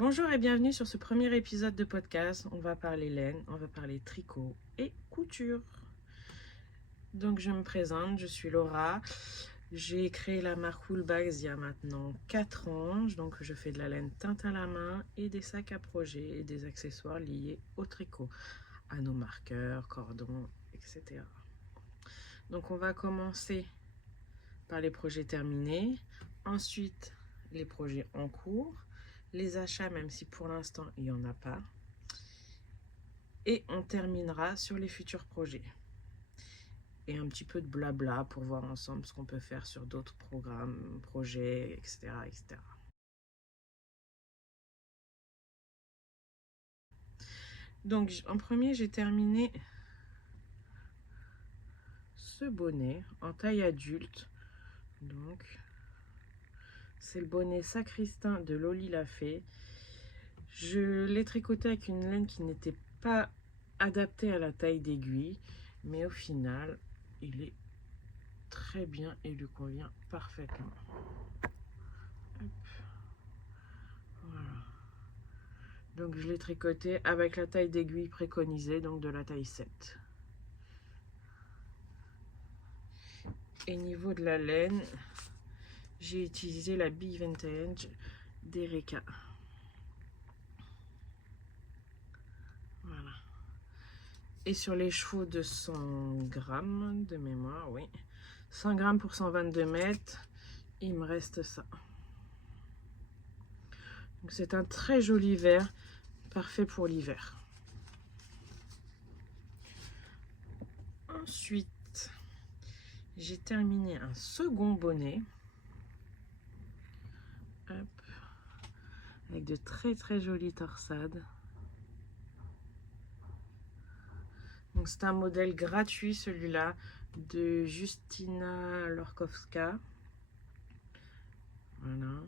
Bonjour et bienvenue sur ce premier épisode de podcast. On va parler laine, on va parler tricot et couture. Donc je me présente, je suis Laura. J'ai créé la marque Woolbags il y a maintenant 4 ans. Donc je fais de la laine teinte à la main et des sacs à projet et des accessoires liés au tricot, à nos marqueurs, cordons, etc. Donc on va commencer par les projets terminés, ensuite les projets en cours, les achats même si pour l'instant il n'y en a pas, et on terminera sur les futurs projets. Et un petit peu de blabla pour voir ensemble ce qu'on peut faire sur d'autres programmes, projets, etc., etc. Donc en premier j'ai terminé ce bonnet en taille adulte. Donc c'est le bonnet sacristain de Loli Lafay. Je l'ai tricoté avec une laine qui n'était pas adaptée à la taille d'aiguille, mais au final il est très bien et lui convient parfaitement. Hop. Voilà. Donc je l'ai tricoté avec la taille d'aiguille préconisée, donc de la taille 7. Et niveau de la laine, j'ai utilisé la Big Vintage d'Erika. Voilà. Et sur les chevaux de 100 grammes de mémoire, oui. 100 grammes pour 122 mètres, il me reste ça. Donc c'est un très joli vert, parfait pour l'hiver. Ensuite, j'ai terminé un second bonnet. Hop. Avec de très très jolies torsades. Donc c'est un modèle gratuit celui-là de Justina Lorkowska. Voilà.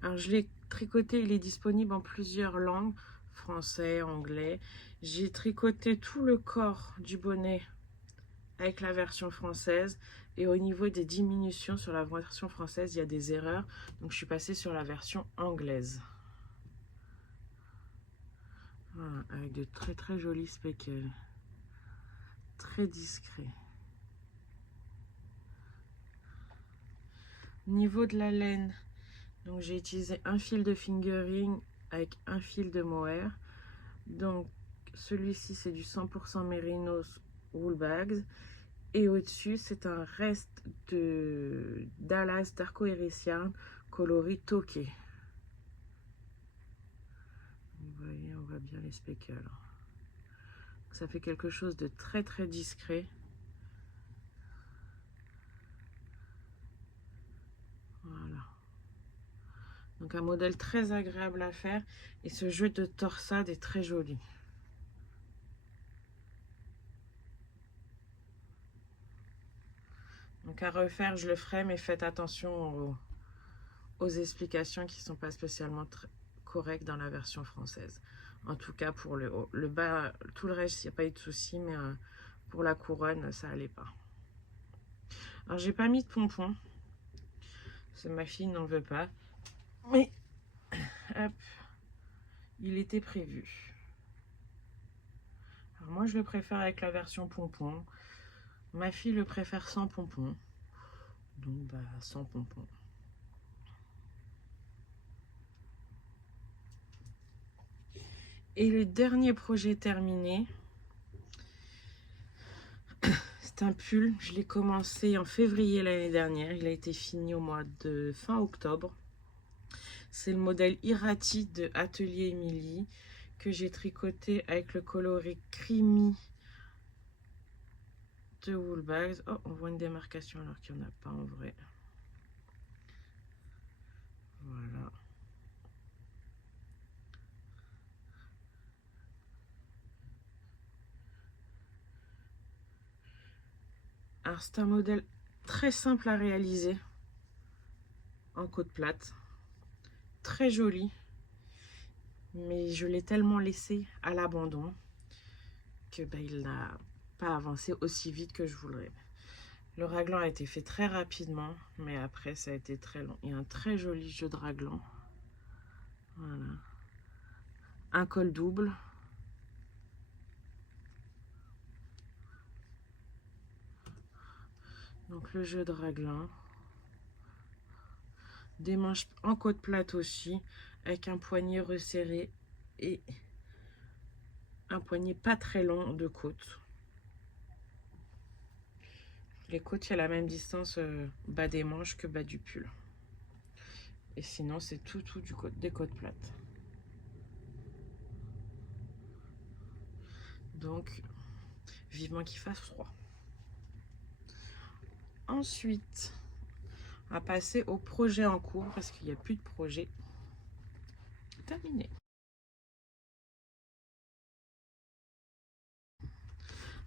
Alors je l'ai tricoté, il est disponible en plusieurs langues, français, anglais. J'ai tricoté tout le corps du bonnet avec la version française et au niveau des diminutions sur la version française, il y a des erreurs. Donc je suis passée sur la version anglaise. Voilà, avec de très très jolis speckles. Très discret. Niveau de la laine, donc j'ai utilisé un fil de fingering avec un fil de mohair. Donc celui-ci c'est du 100% Mérinos Woolbags. Et au-dessus c'est un reste de Dallas Darko Hériciarn coloris toqué. Vous voyez, on voit bien les speckles. Ça fait quelque chose de très très discret. Voilà. Donc un modèle très agréable à faire et ce jeu de torsade est très joli. Donc à refaire, je le ferai, mais faites attention aux explications qui ne sont pas spécialement correctes dans la version française. En tout cas pour le haut. Le bas, tout le reste, il n'y a pas eu de souci, mais pour la couronne, ça allait pas. Alors j'ai pas mis de pompons, parce que ma fille n'en veut pas. Mais hop, il était prévu. Alors moi je le préfère avec la version pompon. Ma fille le préfère sans pompons. Donc bah sans pompons. Et le dernier projet terminé, c'est un pull. Je l'ai commencé en février l'année dernière. Il a été fini au mois de fin octobre. C'est le modèle Irati de Atelier Emily que j'ai tricoté avec le coloris creamy de Woolbags. Oh, on voit une démarcation alors qu'il n'y en a pas en vrai. Voilà. Alors c'est un modèle très simple à réaliser en côte plate. Très joli. Mais je l'ai tellement laissé à l'abandon que il n'a pas avancé aussi vite que je voudrais. Le raglan a été fait très rapidement, mais après ça a été très long. Il y a un très joli jeu de raglan. Voilà. Un col double. Donc le jeu de raglan. Des manches en côte plate aussi, avec un poignet resserré et un poignet pas très long de côte. Les côtes, il y a la même distance bas des manches que bas du pull. Et sinon, c'est tout des côtes plates. Donc, vivement qu'il fasse froid. Ensuite, on va passer au projet en cours parce qu'il n'y a plus de projet terminé.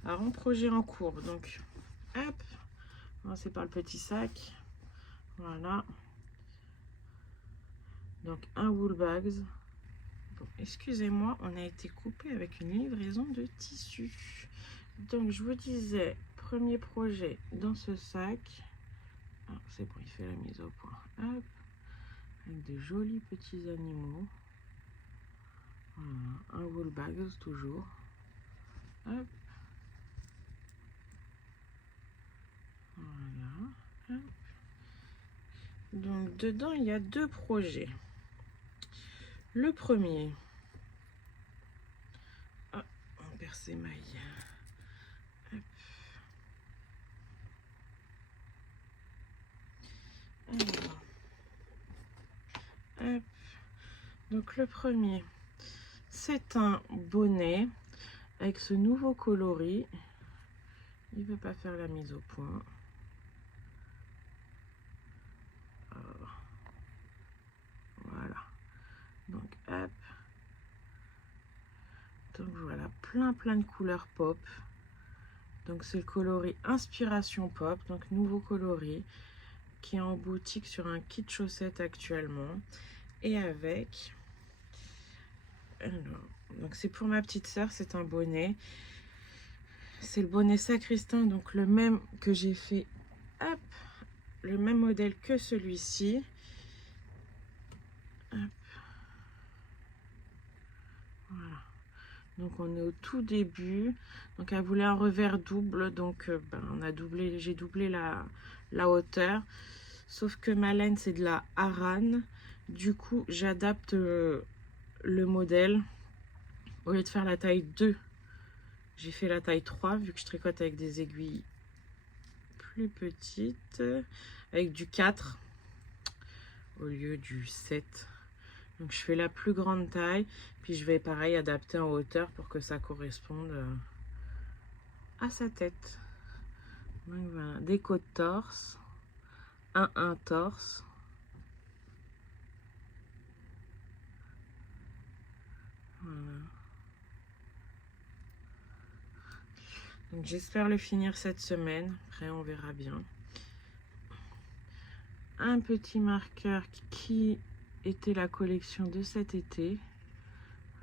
Alors, en projet en cours, donc, hop, commencer par le petit sac. Voilà. Donc, un wool bags. Bon, excusez-moi, on a été coupé avec une livraison de tissu. Donc, je vous disais, premier projet dans ce sac. Ah, c'est bon, il fait la mise au point. Hop, avec des jolis petits animaux. Voilà, un wool bags toujours. Hop. Voilà. Hop. Donc, dedans, il y a deux projets. Le premier. Ah, on perd ses mailles. Hop. Alors. Hop. Donc, le premier. C'est un bonnet avec ce nouveau coloris. Il ne veut pas faire la mise au point. Voilà. Donc, hop. Donc, voilà, plein de couleurs pop. Donc, c'est le coloris Inspiration Pop. Donc, nouveau coloris qui est en boutique sur un kit chaussettes actuellement. Et avec... Alors, donc, c'est pour ma petite sœur, c'est un bonnet. C'est le bonnet Sacristain, donc le même que j'ai fait. Hop, le même modèle que celui-ci. Voilà. Donc on est au tout début. Donc elle voulait un revers double. Donc on a doublé, j'ai doublé la hauteur. Sauf que ma laine c'est de la Aran. Du coup j'adapte le modèle. Au lieu de faire la taille 2, j'ai fait la taille 3 vu que je tricote avec des aiguilles plus petites. Avec du 4 au lieu du 7. Donc je fais la plus grande taille, puis je vais pareil adapter en hauteur pour que ça corresponde à sa tête. Donc voilà, des côtes torse, un torse. Voilà. Donc j'espère le finir cette semaine, après on verra bien. Un petit marqueur qui était la collection de cet été.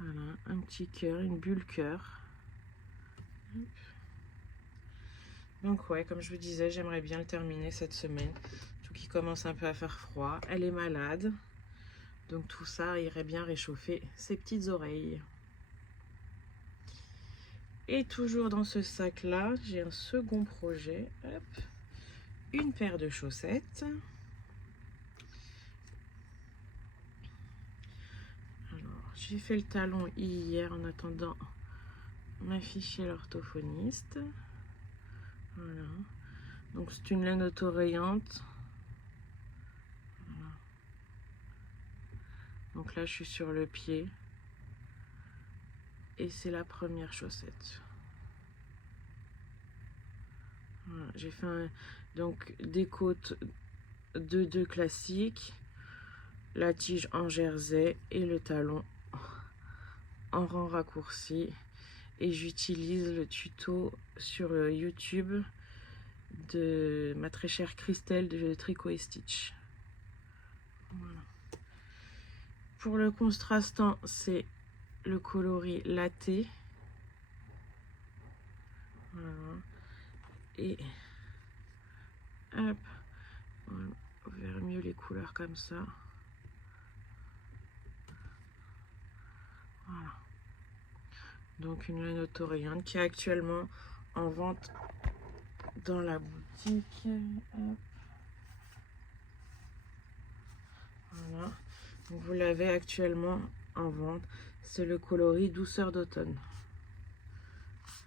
Voilà, un petit cœur, une bulle cœur. Donc ouais, comme je vous disais, j'aimerais bien le terminer cette semaine. Tout qui commence un peu à faire froid. Elle est malade. Donc tout ça irait bien réchauffer ses petites oreilles. Et toujours dans ce sac-là, j'ai un second projet. Hop. Une paire de chaussettes. Alors, j'ai fait le talon hier en attendant ma fiche chez l'orthophoniste. Voilà. Donc c'est une laine auto-rayante. Voilà. Donc là, je suis sur le pied. Et c'est la première chaussette. Voilà. J'ai fait donc des côtes de 2 classiques, la tige en jersey et le talon en rang raccourci. Et j'utilise le tuto sur YouTube de ma très chère Christelle de Tricot et Stitch. Voilà. Pour le contrastant, c'est le coloris latte. Voilà. Et Hop, on verra mieux les couleurs comme ça. Voilà. Donc une laine autorayante qui est actuellement en vente dans la boutique. Hop. Voilà. Donc vous l'avez actuellement en vente. C'est le coloris douceur d'automne.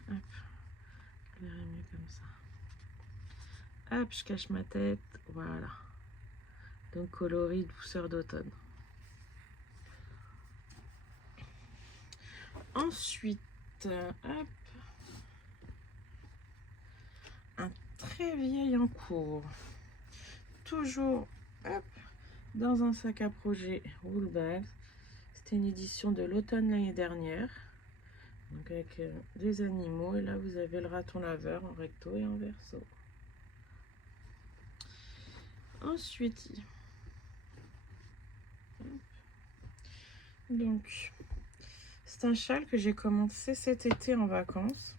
Hop. Je verrai mieux comme ça. Hop, je cache ma tête. Voilà. Donc coloris douceur d'automne. Ensuite, hop, un très vieil en cours. Toujours, hop, dans un sac à projet Woolbag. C'était une édition de l'automne l'année dernière. Donc avec des animaux. Et là, vous avez le raton laveur en recto et en verso. Ensuite, donc, c'est un châle que j'ai commencé cet été en vacances.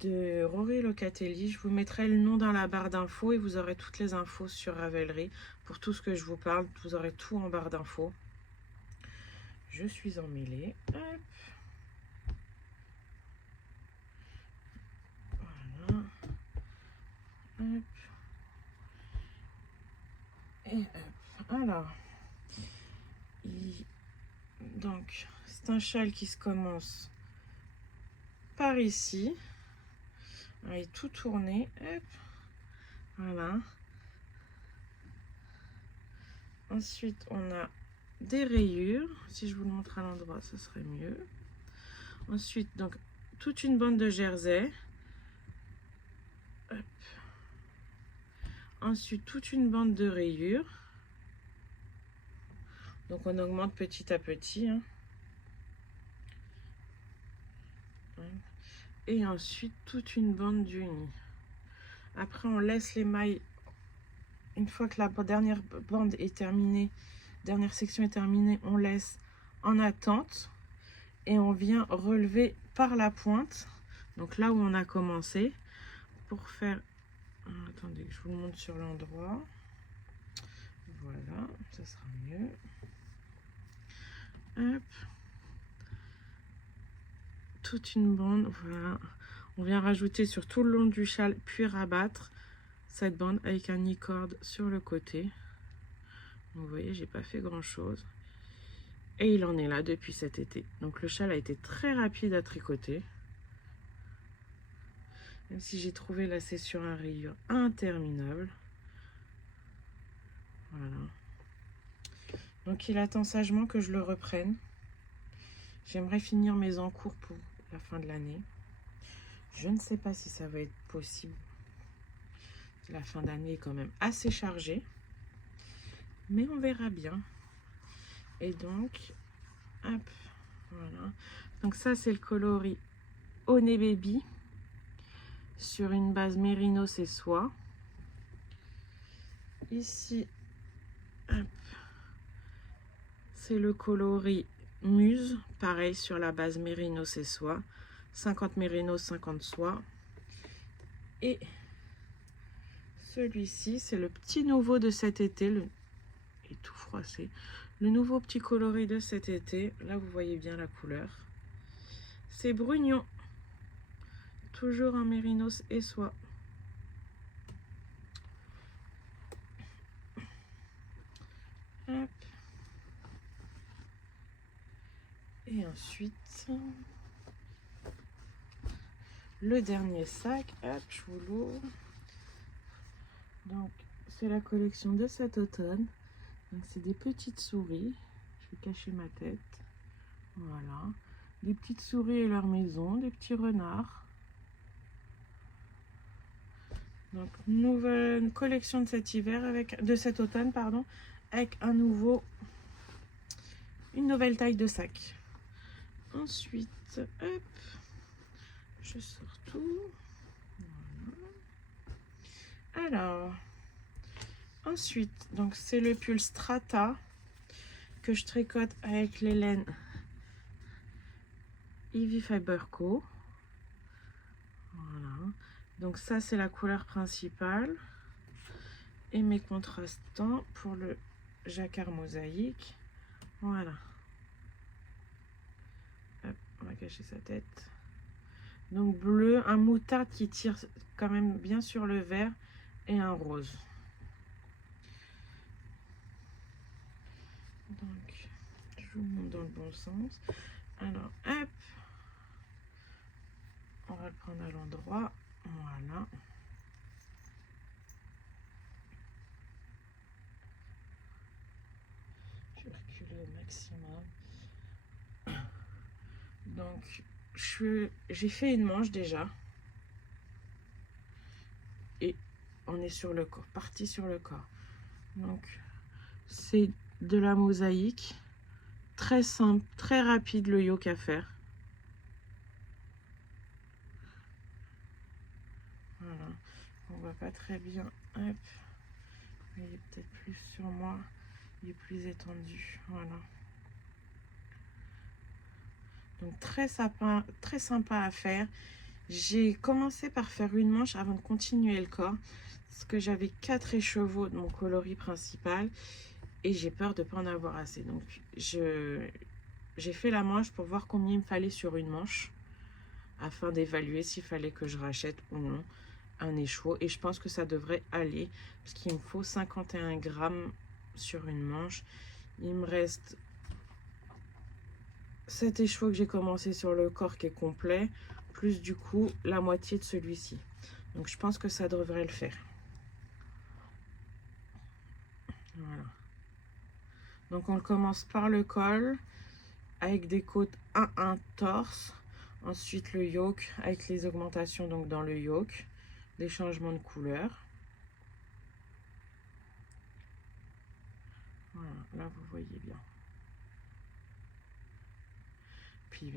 De Rory Locatelli. Je vous mettrai le nom dans la barre d'infos et vous aurez toutes les infos sur Ravelry. Pour tout ce que je vous parle, vous aurez tout en barre d'infos. Je suis emmêlée. Hop. Voilà. Hop. Et hop. Alors. Donc, c'est un châle qui se commence par ici. Il est tout tourné. Hop. Voilà. Ensuite, on a des rayures. Si je vous le montre à l'endroit, ce serait mieux. Ensuite, donc, toute une bande de jersey. Hop. Ensuite, toute une bande de rayures. Donc, on augmente petit à petit. Hein. Et ensuite, toute une bande d'unis. Après, on laisse les mailles. Une fois que la dernière bande est terminée, dernière section est terminée, on laisse en attente. Et on vient relever par la pointe. Donc là où on a commencé. Pour faire... Attendez que je vous le montre sur l'endroit. Voilà, ça sera mieux. Hop. Toute une bande, voilà. On vient rajouter sur tout le long du châle, puis rabattre cette bande avec un e-cord sur le côté. Donc, vous voyez, j'ai pas fait grand chose. Et il en est là depuis cet été. Donc le châle a été très rapide à tricoter. Même si j'ai trouvé lacet sur un rayure interminable. Voilà. Donc il attend sagement que je le reprenne. J'aimerais finir mes encours pour la fin de l'année. Je ne sais pas si ça va être possible. La fin d'année est quand même assez chargée. Mais on verra bien. Et donc, hop, voilà. Donc ça, c'est le coloris Honey Baby sur une base mérinos et soie. Ici, c'est le coloris Muse, pareil sur la base mérinos et soie. 50 mérinos, 50 soie. Et celui-ci, c'est le petit nouveau de cet été, le est tout froissé. Le nouveau petit coloris de cet été, là vous voyez bien la couleur. C'est Brugnon, toujours en mérinos et soie. Hop. Et ensuite, le dernier sac, hop, je vous l'ouvre. Donc, c'est la collection de cet automne. Donc, c'est des petites souris. Je vais cacher ma tête. Voilà. Des petites souris et leur maison, des petits renards. Donc, nouvelle collection de cet hiver, de cet automne, pardon, avec une nouvelle taille de sac. Ensuite, hop, je sors tout. Voilà. Alors, ensuite, donc c'est le pull Strata que je tricote avec les laines Ivy Fiber Co. Voilà. Donc ça, c'est la couleur principale. Et mes contrastants pour le jacquard mosaïque. Voilà. Hop, on va cacher sa tête. Donc bleu, un moutarde qui tire quand même bien sur le vert et un rose. Donc je vous montre dans le bon sens. Alors hop, on va le prendre à l'endroit. Voilà. Je vais reculer au maximum. Donc j'ai fait une manche déjà. Et on est sur le corps, parti sur le corps. Donc c'est de la mosaïque. Très simple, très rapide le yoke à faire. Voilà. On voit pas très bien. Hop. Il est peut-être plus sur moi. Il est plus étendu. Voilà. Donc très sympa à faire. J'ai commencé par faire une manche avant de continuer le corps. Parce que j'avais 4 écheveaux de mon coloris principal. Et j'ai peur de ne pas en avoir assez. Donc j'ai fait la manche pour voir combien il me fallait sur une manche. Afin d'évaluer s'il fallait que je rachète ou non un écheveau. Et je pense que ça devrait aller. Parce qu'il me faut 51 grammes sur une manche. Il me reste cet écheveau que j'ai commencé sur le corps qui est complet. Plus du coup la moitié de celui-ci. Donc je pense que ça devrait le faire. Voilà. Donc on commence par le col. Avec des côtes 1 torse. Ensuite le yoke avec les augmentations donc dans le yoke. Des changements de couleur. Voilà, là vous voyez bien. Puis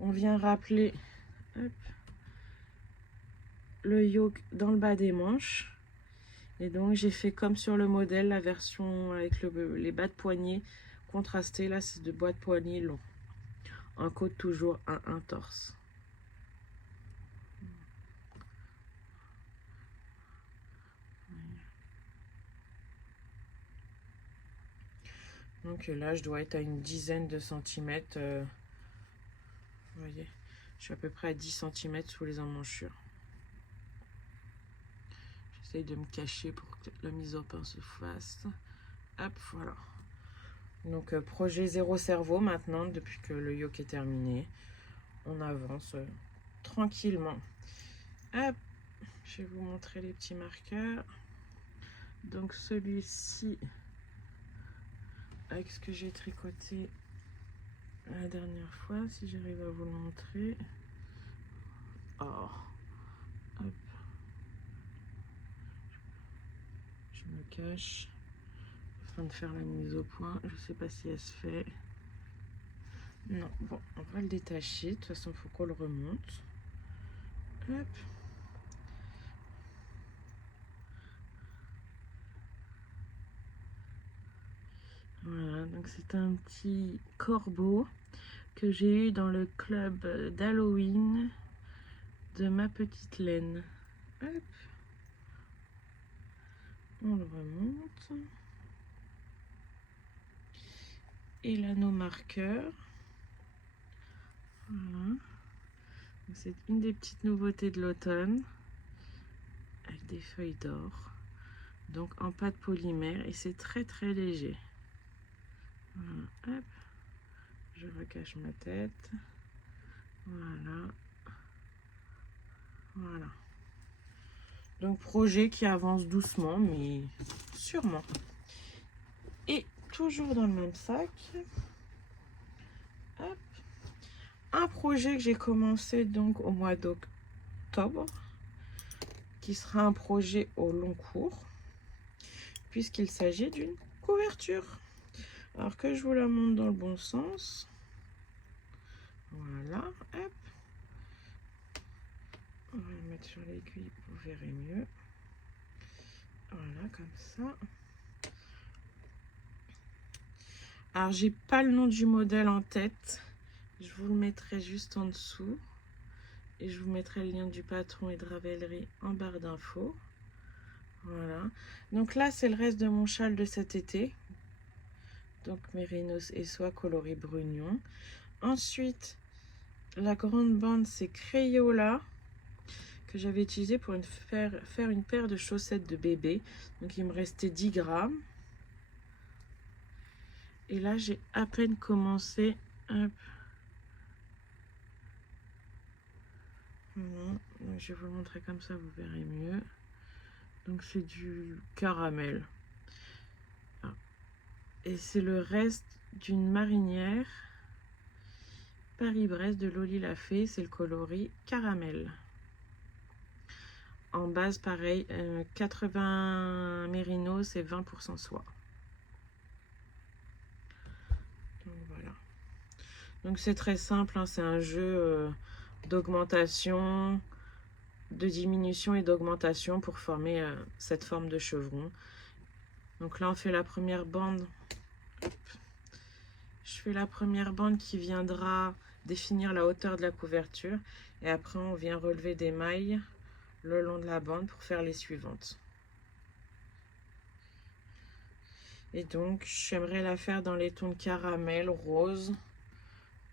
on vient rappeler hop, le yoke dans le bas des manches. Et donc j'ai fait comme sur le modèle, la version avec les bas de poignet contrastés. Là c'est de bas de poignet long. En côte toujours 1 torse. Donc là je dois être à une dizaine de centimètres. Vous voyez, je suis à peu près à 10 cm sous les emmanchures. J'essaye de me cacher pour que la mise au pain se fasse. Hop, voilà. Donc projet zéro cerveau maintenant, depuis que le yoke est terminé. On avance tranquillement. Hop, je vais vous montrer les petits marqueurs. Donc celui-ci, avec ce que j'ai tricoté la dernière fois, si j'arrive à vous le montrer. Oh, hop. Je me cache afin de faire la mise au point. Je sais pas si elle se fait. Non, bon, on va le détacher. De toute façon, il faut qu'on le remonte. Hop. Voilà, donc c'est un petit corbeau que j'ai eu dans le club d'Halloween de ma petite laine. Hop. On le remonte. Et l'anneau marqueur. Voilà. C'est une des petites nouveautés de l'automne. Avec des feuilles d'or. Donc en pâte polymère. Et c'est très très léger. Voilà. Hop. Je recache ma tête. Voilà. Voilà. Donc projet qui avance doucement mais sûrement. Et toujours dans le même sac. Hop. Un projet que j'ai commencé donc au mois d'octobre. Qui sera un projet au long cours. Puisqu'il s'agit d'une couverture. Alors que je vous la montre dans le bon sens. Voilà. Hop. On va le mettre sur l'aiguille, vous verrez mieux. Voilà, comme ça. Alors, j'ai pas le nom du modèle en tête. Je vous le mettrai juste en dessous. Et je vous mettrai le lien du patron et de Ravelry en barre d'infos. Voilà. Donc là, c'est le reste de mon châle de cet été. Donc Mérinos et soie coloris brugnon. Ensuite, la grande bande, c'est Crayola, que j'avais utilisé pour faire une paire de chaussettes de bébé. Donc il me restait 10 grammes. Et là, j'ai à peine commencé. Hop. Voilà. Donc, je vais vous le montrer comme ça, vous verrez mieux. Donc c'est du caramel. Ah. Et c'est le reste d'une marinière Paris-Brest de Loli Lafay. C'est le coloris caramel. En base, pareil, 80 mérinos et 20% soie. Donc voilà. Donc c'est très simple, hein, c'est un jeu d'augmentation, de diminution et d'augmentation pour former cette forme de chevron. Donc là on fait la première bande. Je fais la première bande qui viendra définir la hauteur de la couverture. Et après on vient relever des mailles le long de la bande pour faire les suivantes. Et donc j'aimerais la faire dans les tons de caramel, rose.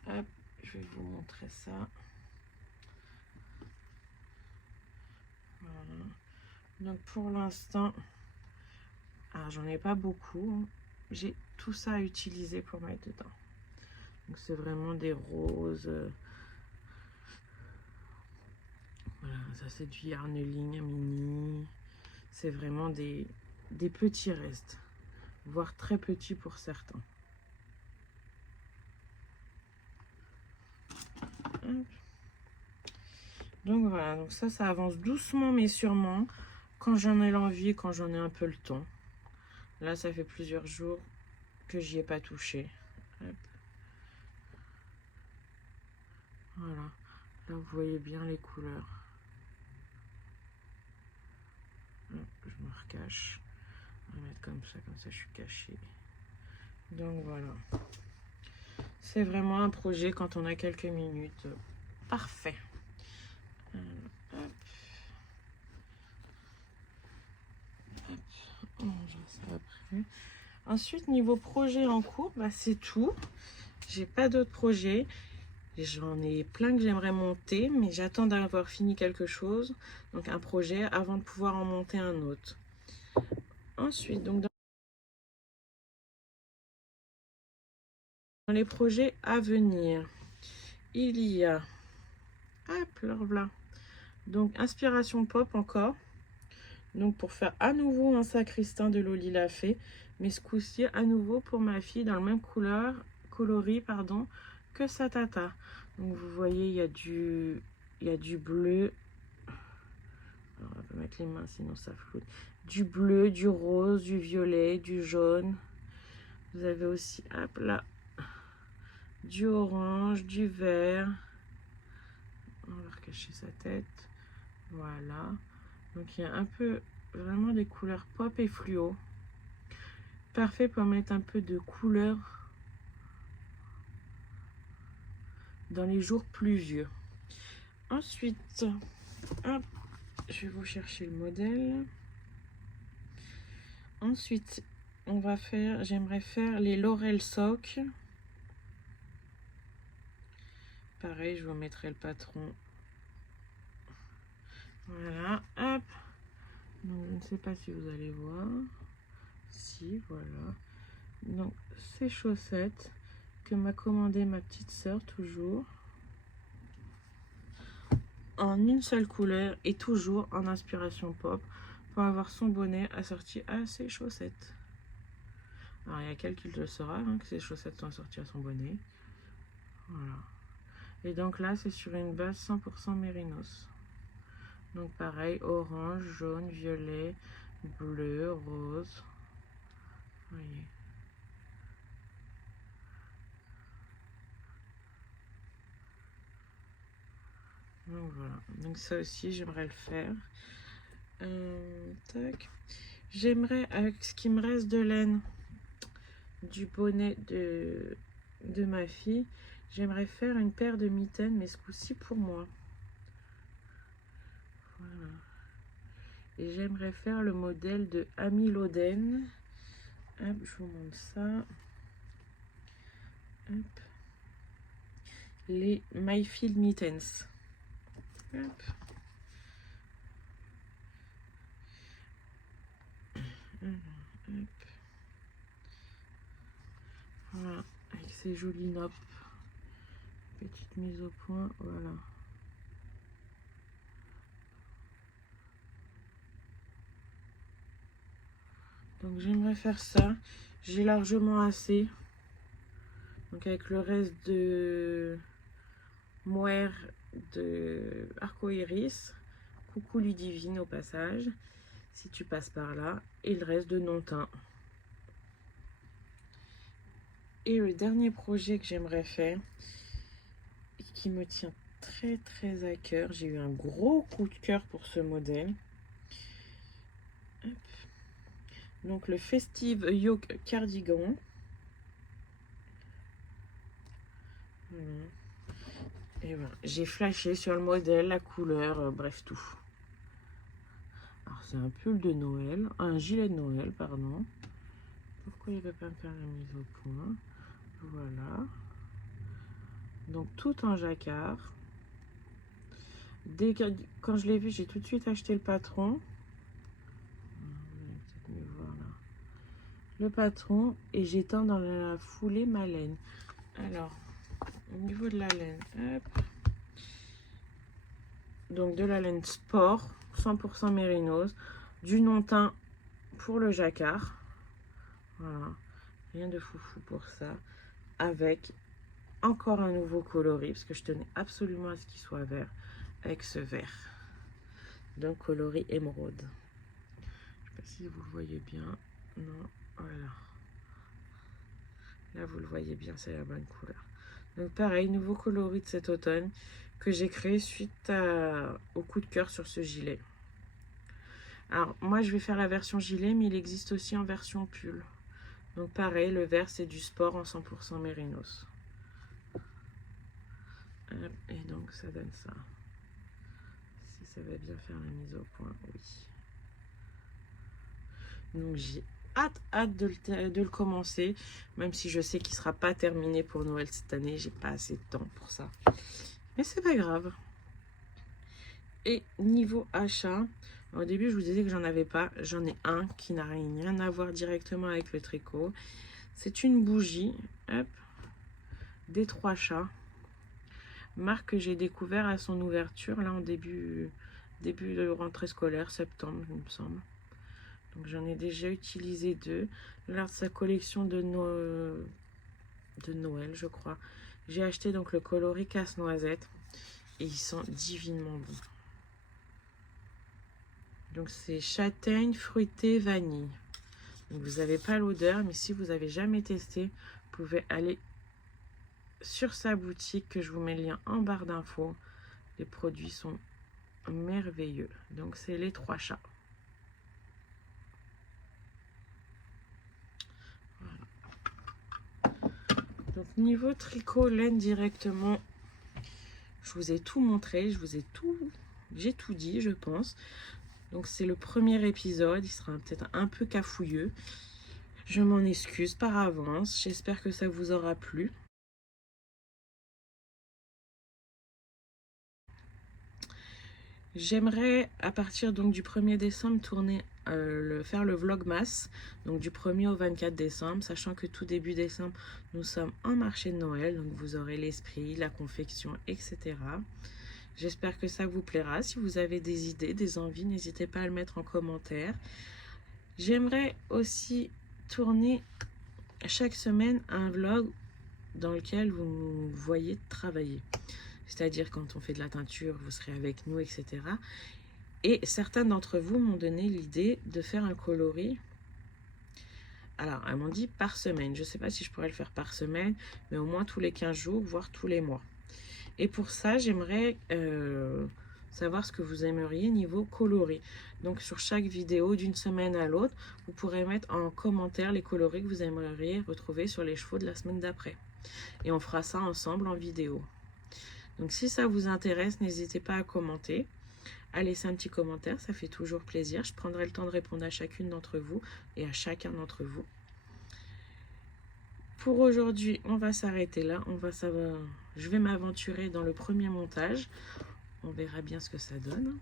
Hop, je vais vous montrer ça. Voilà. Donc pour l'instant, alors j'en ai pas beaucoup. J'ai tout ça à utiliser pour mettre dedans. Donc c'est vraiment des roses. Voilà, ça c'est du yarneling mini. C'est vraiment des petits restes, voire très petits pour certains. Hop. Donc voilà, donc ça avance doucement mais sûrement. Quand j'en ai l'envie, quand j'en ai un peu le temps. Là, ça fait plusieurs jours que j'y ai pas touché. Hop. Voilà. Là, vous voyez bien les couleurs. Hop, je me recache. On va mettre comme ça je suis cachée. Donc voilà. C'est vraiment un projet quand on a quelques minutes. Parfait. Hop. Hop. On mangera ça après. Ensuite, niveau projet en cours, bah, c'est tout. J'ai pas d'autres projets. J'en ai plein que j'aimerais monter, mais j'attends d'avoir fini quelque chose, donc un projet, avant de pouvoir en monter un autre. Ensuite, donc dans les projets à venir, il y a, hop, là, voilà. Donc inspiration pop encore. Donc pour faire à nouveau un sacristain de Loli Lafay, mais ce coup-ci à nouveau pour ma fille dans le même coloris pardon, que sa tata. Donc vous voyez, il y a du bleu. Alors, on va mettre les mains sinon ça floute. Du bleu, du rose, du violet, du jaune. Vous avez aussi, hop là, du orange, du vert. On va recacher sa tête. Voilà. Donc il y a un peu, vraiment des couleurs pop et fluo. Parfait pour mettre un peu de couleur dans les jours pluvieux. Ensuite, hop, je vais vous chercher le modèle. Ensuite, j'aimerais faire les Laurel Sock. Pareil, je vous mettrai le patron. Voilà, hop. Donc, je ne sais pas si vous allez voir. Si, voilà. Donc, ces chaussettes que m'a commandé ma petite sœur, toujours. En une seule couleur et toujours en inspiration pop. Pour avoir son bonnet assorti à ses chaussettes. Alors, il y a qu'elle qui le saura, hein, que ses chaussettes sont assorties à son bonnet. Voilà. Et donc là, c'est sur une base 100% mérinos. Donc pareil, orange, jaune, violet, bleu, rose. Vous voyez. Donc voilà. Donc ça aussi, j'aimerais le faire. Tac. J'aimerais, avec ce qui me reste de laine du bonnet de ma fille, j'aimerais faire une paire de mitaines, mais ce coup-ci pour moi. Et j'aimerais faire le modèle de Amy Loden. Hop, je vous montre ça. Hop. Les Mayfield Mittens. Hop. Hop. Voilà, avec ces jolies noppes. Petite mise au point, voilà. Donc j'aimerais faire ça. J'ai largement assez. Donc avec le reste de mohair de Arcoiris. Coucou Ludivine au passage, si tu passes par là. Et le reste de non-teint. Et le dernier projet que j'aimerais faire, et qui me tient très très à cœur. J'ai eu un gros coup de cœur pour ce modèle. Hop. Donc le Festive Yoke Cardigan. Voilà. Et voilà, j'ai flashé sur le modèle, la couleur, bref tout. Alors c'est un pull de Noël, un gilet de Noël, pardon. Pourquoi il ne veut pas me faire la mise au point? Voilà. Donc tout en jacquard. Quand je l'ai vu, j'ai tout de suite acheté le patron. Vous allez peut-être mieux voir là. Le patron, et j'étends dans la foulée ma laine. Alors, au niveau de la laine, hop. Donc de la laine sport, 100% mérinos, du non-teint pour le jacquard. Voilà, rien de foufou pour ça. Avec encore un nouveau coloris, parce que je tenais absolument à ce qu'il soit vert, avec ce vert. Donc coloris émeraude. Je sais pas si vous le voyez bien. Non, voilà. Là, vous le voyez bien, c'est la bonne couleur. Donc pareil, nouveau coloris de cet automne que j'ai créé suite au coup de cœur sur ce gilet. Alors, moi, je vais faire la version gilet, mais il existe aussi en version pull. Donc pareil, le vert, c'est du sport en 100% mérinos. Et donc, ça donne ça. Si ça va bien faire la mise au point, oui. Donc, j'ai hâte de le commencer, même si je sais qu'il ne sera pas terminé pour Noël cette année. J'ai pas assez de temps pour ça. Mais c'est pas grave. Et niveau achat, au début, je vous disais que j'en avais pas. J'en ai un qui n'a rien à voir directement avec le tricot. C'est une bougie, hop, des 3 chats. Marque que j'ai découvert à son ouverture, là en début de rentrée scolaire, septembre, il me semble. Donc j'en ai déjà utilisé 2. Lors de sa collection de Noël, je crois. J'ai acheté donc le coloris casse-noisette. Et ils sont divinement bons. Donc c'est châtaigne, fruité, vanille. Donc vous n'avez pas l'odeur, mais si vous n'avez jamais testé, vous pouvez aller sur sa boutique, que je vous mets le lien en barre d'infos. Les produits sont merveilleux. Donc c'est les 3 chats. Voilà. Donc niveau tricot, laine directement, je vous ai tout montré, j'ai tout dit, je pense. Donc c'est le premier épisode, il sera peut-être un peu cafouilleux. Je m'en excuse par avance, j'espère que ça vous aura plu. J'aimerais à partir donc du 1er décembre faire le vlogmas, donc du 1er au 24 décembre, sachant que tout début décembre, nous sommes en marché de Noël, donc vous aurez l'esprit, la confection, etc. J'espère que ça vous plaira. Si vous avez des idées, des envies, n'hésitez pas à le mettre en commentaire. J'aimerais aussi tourner chaque semaine un vlog dans lequel vous nous voyez travailler. C'est-à-dire quand on fait de la teinture, vous serez avec nous, etc. Et certains d'entre vous m'ont donné l'idée de faire un coloris. Alors, elles m'ont dit par semaine. Je ne sais pas si je pourrais le faire par semaine, mais au moins tous les 15 jours, voire tous les mois. Et pour ça, j'aimerais savoir ce que vous aimeriez niveau coloris. Donc, sur chaque vidéo, d'une semaine à l'autre, vous pourrez mettre en commentaire les coloris que vous aimeriez retrouver sur les chevaux de la semaine d'après. Et on fera ça ensemble en vidéo. Donc si ça vous intéresse, n'hésitez pas à commenter. à laisser un petit commentaire, ça fait toujours plaisir. Je prendrai le temps de répondre à chacune d'entre vous et à chacun d'entre vous. Pour aujourd'hui, on va s'arrêter là. Je vais m'aventurer dans le premier montage. On verra bien ce que ça donne.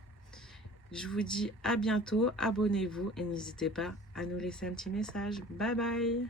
Je vous dis à bientôt, abonnez-vous et n'hésitez pas à nous laisser un petit message. Bye bye!